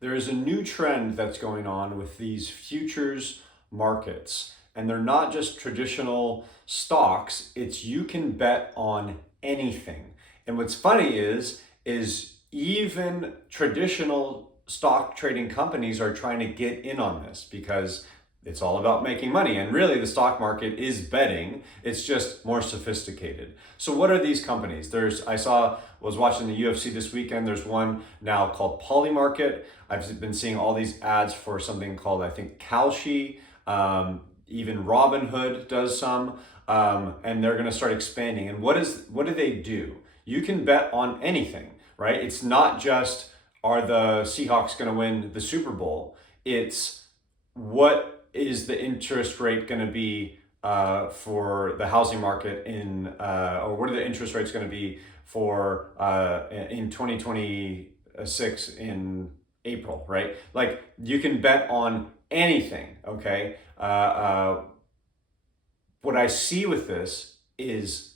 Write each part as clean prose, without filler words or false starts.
There is a new trend that's going on with these futures markets, and they're not just traditional stocks. It's you can bet on anything. And what's funny is even traditional stock trading companies are trying to get in on this because it's all about making money. And really, the stock market is betting. It's just more sophisticated. So what are these companies? Was watching the UFC this weekend. There's one now called Polymarket. I've been seeing all these ads for something called, I think, Kalshi. Even Robinhood does some. And they're going to start expanding. And what do they do? You can bet on anything, right? It's not just, are the Seahawks going to win the Super Bowl? It's, what is the interest rate going to be for the housing market or what are the interest rates going to be for in 2026 in April, right? Like, you can bet on anything, okay? What I see with this is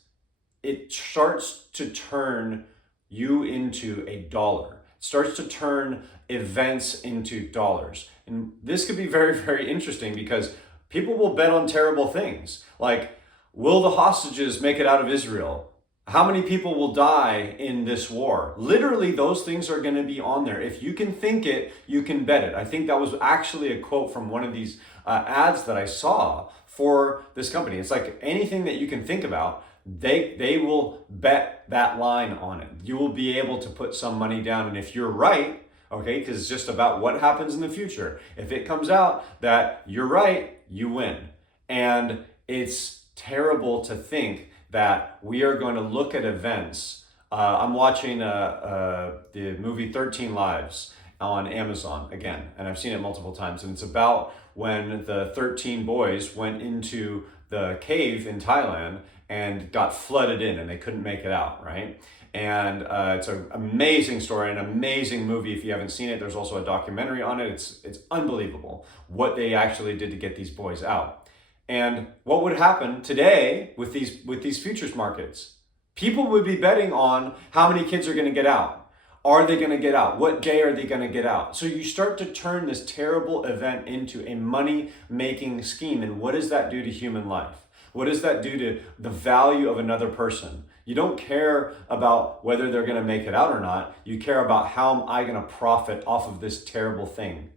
it starts to turn you into a dollar. It starts to turn events into dollars. And this could be very, very interesting because people will bet on terrible things. Like, will the hostages make it out of Israel? How many people will die in this war? Literally, those things are going to be on there. If you can think it, you can bet it. I think that was actually a quote from one of these ads that I saw for this company. It's like anything that you can think about, they will bet that line on it. You will be able to put some money down. And if you're right, okay, because it's just about what happens in the future. If it comes out that you're right, you win. And it's terrible to think that we are going to look at events. I'm watching the movie 13 Lives on Amazon again, and I've seen it multiple times. And it's about when the 13 boys went into the cave in Thailand and got flooded in and they couldn't make it out, right? And it's an amazing story, an amazing movie. If you haven't seen it, there's also a documentary on it. It's unbelievable what they actually did to get these boys out. And what would happen today with these futures markets? People would be betting on how many kids are going to get out. Are they going to get out? What day are they going to get out? So you start to turn this terrible event into a money-making scheme. And what does that do to human life? What does that do to the value of another person? You don't care about whether they're going to make it out or not. You care about, how am I going to profit off of this terrible thing?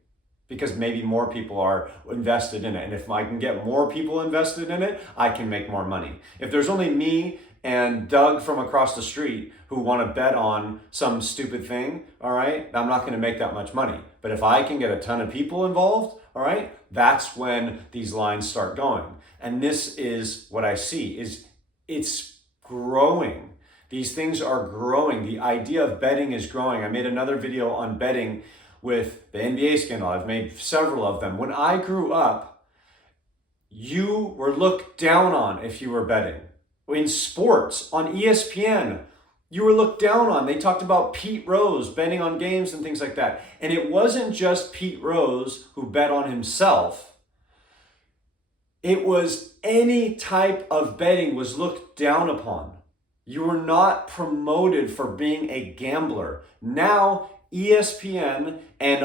Because maybe more people are invested in it. And if I can get more people invested in it, I can make more money. If there's only me and Doug from across the street who want to bet on some stupid thing, all right, I'm not going to make that much money. But if I can get a ton of people involved, all right, that's when these lines start going. And this is what I see, is it's growing. These things are growing. The idea of betting is growing. I made another video on betting with the NBA scandal. I've made several of them. When I grew up, you were looked down on if you were betting. In sports, on ESPN, you were looked down on. They talked about Pete Rose betting on games and things like that. And it wasn't just Pete Rose who bet on himself. It was any type of betting was looked down upon. You were not promoted for being a gambler. Now, ESPN and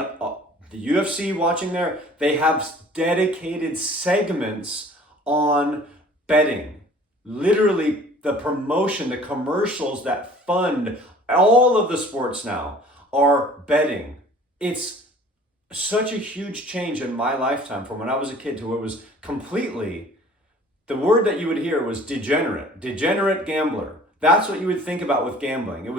the UFC watching there, they have dedicated segments on betting. Literally, the promotion, the commercials that fund all of the sports now are betting. It's such a huge change in my lifetime from when I was a kid to where it was completely, the word that you would hear was degenerate gambler. That's what you would think about with gambling. It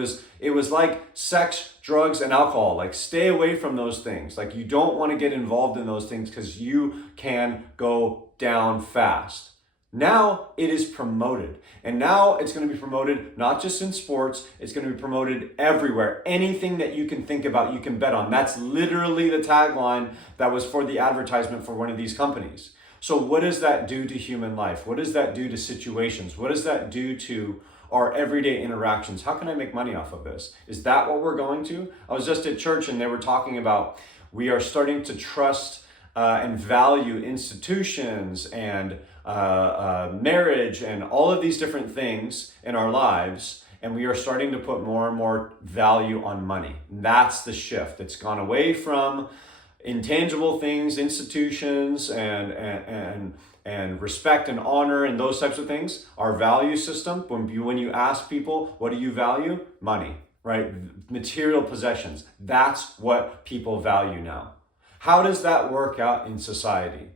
was like sex, drugs, and alcohol. Like, stay away from those things. Like, you don't want to get involved in those things because you can go down fast. Now it is promoted. And now it's going to be promoted not just in sports, it's going to be promoted everywhere. Anything that you can think about, you can bet on. That's literally the tagline that was for the advertisement for one of these companies. So what does that do to human life? What does that do to situations? What does that do to our everyday interactions? How can I make money off of this? Is that what we're going to? I was just at church and they were talking about, we are starting to trust and value institutions and marriage and all of these different things in our lives. and we are starting to put more and more value on money. That's the shift. It's gone away from intangible things, institutions, and respect and honor and those types of things. Our value system, when you ask people, what do you value? Money, right? Material possessions. That's what people value now. How does that work out in society?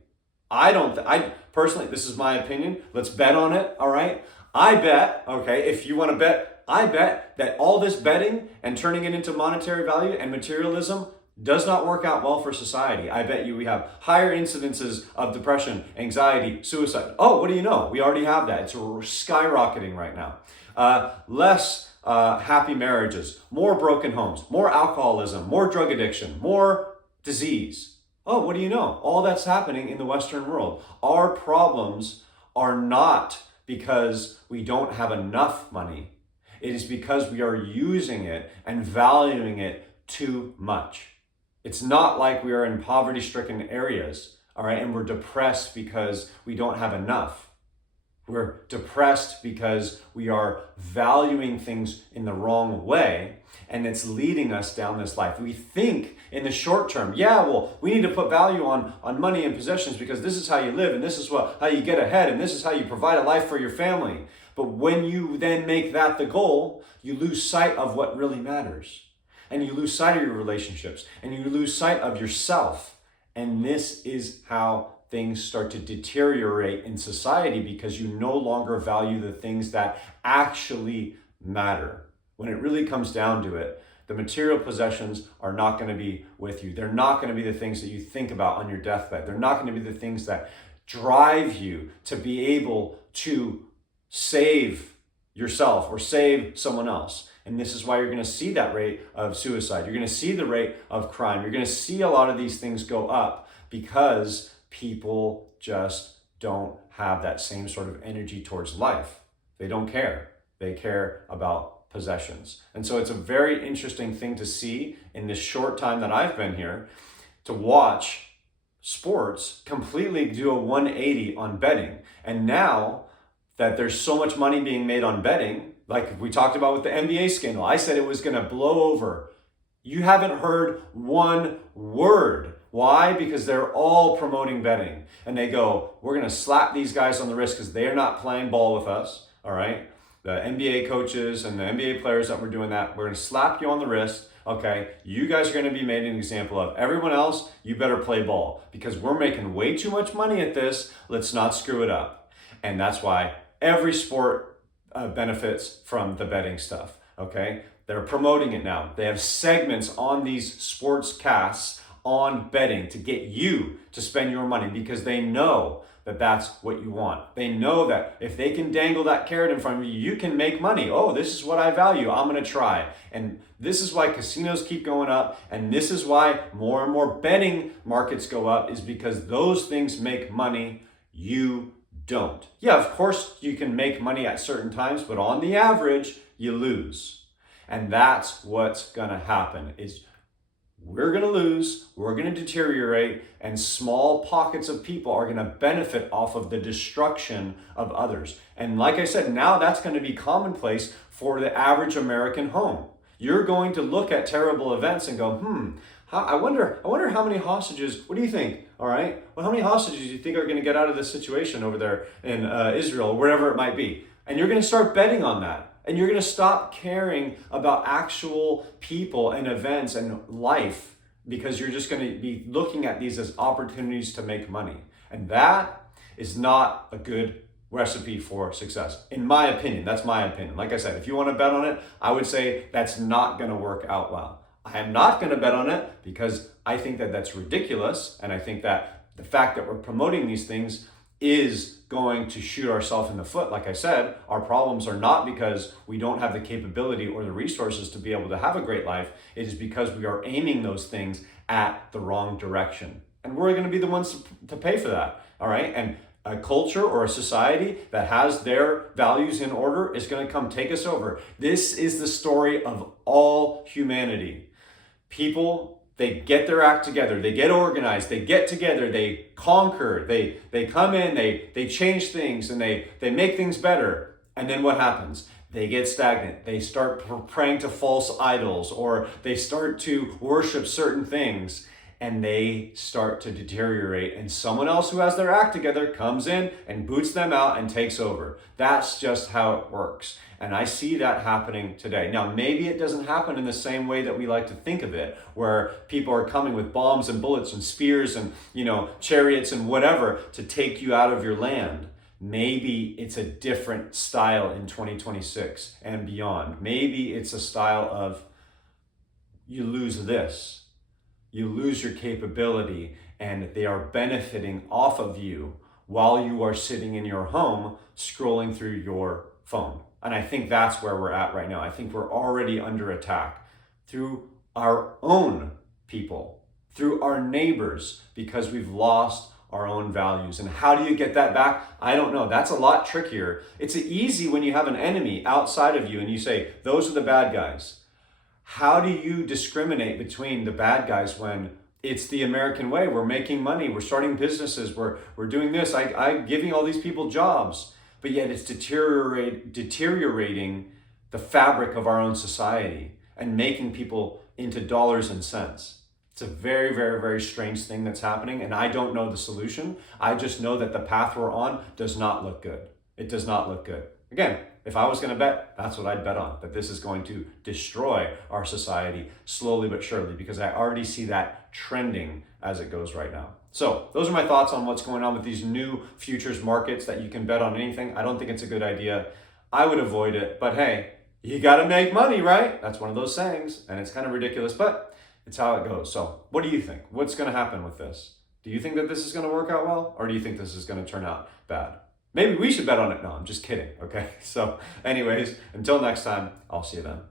I personally, this is my opinion. Let's bet on it, all right? I bet, okay, if you want to bet, I bet that all this betting and turning it into monetary value and materialism does not work out well for society. I bet you we have higher incidences of depression, anxiety, suicide. Oh, what do you know? We already have that. It's skyrocketing right now. Less happy marriages, more broken homes, more alcoholism, more drug addiction, more disease. Oh, what do you know? All that's happening in the Western world. Our problems are not because we don't have enough money. It is because we are using it and valuing it too much. It's not like we are in poverty-stricken areas, all right, and we're depressed because we don't have enough. We're depressed because we are valuing things in the wrong way, and it's leading us down this life. We think in the short term, yeah, well, we need to put value on money and possessions because this is how you live, and this is how you get ahead, and this is how you provide a life for your family. But when you then make that the goal, you lose sight of what really matters. And you lose sight of your relationships, and you lose sight of yourself. And this is how things start to deteriorate in society because you no longer value the things that actually matter. When it really comes down to it, the material possessions are not going to be with you. They're not going to be the things that you think about on your deathbed. They're not going to be the things that drive you to be able to save yourself or save someone else. And this is why you're going to see that rate of suicide. You're going to see the rate of crime. You're going to see a lot of these things go up because people just don't have that same sort of energy towards life. They don't care. They care about possessions. And so it's a very interesting thing to see in this short time that I've been here, to watch sports completely do a 180 on betting. And now that there's so much money being made on betting, like we talked about with the NBA scandal, I said it was going to blow over. You haven't heard one word. Why? Because they're all promoting betting. And they go, we're going to slap these guys on the wrist because they're not playing ball with us. All right? The NBA coaches and the NBA players that were doing that, we're going to slap you on the wrist. Okay, you guys are going to be made an example of. Everyone else, you better play ball because we're making way too much money at this. Let's not screw it up. And that's why every sport benefits from the betting stuff, okay? They're promoting it now. They have segments on these sports casts on betting to get you to spend your money because they know that that's what you want. They know that if they can dangle that carrot in front of you, you can make money. Oh, this is what I value. I'm going to try. And this is why casinos keep going up. And this is why more and more betting markets go up, is because those things make money. You don't. Yeah, of course you can make money at certain times, but on the average, you lose. And that's what's going to happen is we're going to lose, we're going to deteriorate, and small pockets of people are going to benefit off of the destruction of others. And like I said, now that's going to be commonplace for the average American home. You're going to look at terrible events and go, I wonder how many hostages, what do you think? All right. Well, how many hostages do you think are going to get out of this situation over there in Israel or wherever it might be? And you're going to start betting on that. And you're going to stop caring about actual people and events and life because you're just going to be looking at these as opportunities to make money. And that is not a good recipe for success, in my opinion. That's my opinion. Like I said, if you want to bet on it, I would say that's not going to work out well. I am not going to bet on it because I think that that's ridiculous. And I think that the fact that we're promoting these things is going to shoot ourselves in the foot. Like I said, our problems are not because we don't have the capability or the resources to be able to have a great life. It is because we are aiming those things at the wrong direction. And we're going to be the ones to pay for that. All right. And a culture or a society that has their values in order is going to come take us over. This is the story of all humanity. People, they get their act together, they get organized, they get together, they conquer, they come in, they change things, and they make things better. And then what happens? they get stagnant. They start praying to false idols, or they start to worship certain things, and they start to deteriorate. And someone else who has their act together comes in and boots them out and takes over. That's just how it works. And I see that happening today. Now, maybe it doesn't happen in the same way that we like to think of it, where people are coming with bombs and bullets and spears and, chariots and whatever to take you out of your land. Maybe it's a different style in 2026 and beyond. Maybe it's a style of you lose this, you lose your capability, and they are benefiting off of you while you are sitting in your home scrolling through your phone. And I think that's where we're at right now. I think we're already under attack through our own people, through our neighbors, because we've lost our own values. And how do you get that back? I don't know. That's a lot trickier. It's easy when you have an enemy outside of you and you say, those are the bad guys. How do you discriminate between the bad guys when it's the American way? We're making money, we're starting businesses, we're doing this, I'm giving all these people jobs, but yet it's deteriorating the fabric of our own society and making people into dollars and cents. It's a very, very, very strange thing that's happening, and I don't know the solution. I just know that the path we're on does not look good. It does not look good. Again, if I was going to bet, that's what I'd bet on, that this is going to destroy our society slowly but surely, because I already see that trending as it goes right now. So those are my thoughts on what's going on with these new futures markets that you can bet on anything. I don't think it's a good idea. I would avoid it, but hey, you got to make money, right? That's one of those sayings, and it's kind of ridiculous, but it's how it goes. So what do you think? What's going to happen with this? Do you think that this is going to work out well, or do you think this is going to turn out bad? Maybe we should bet on it. No, I'm just kidding. Okay. So anyways, until next time, I'll see you then.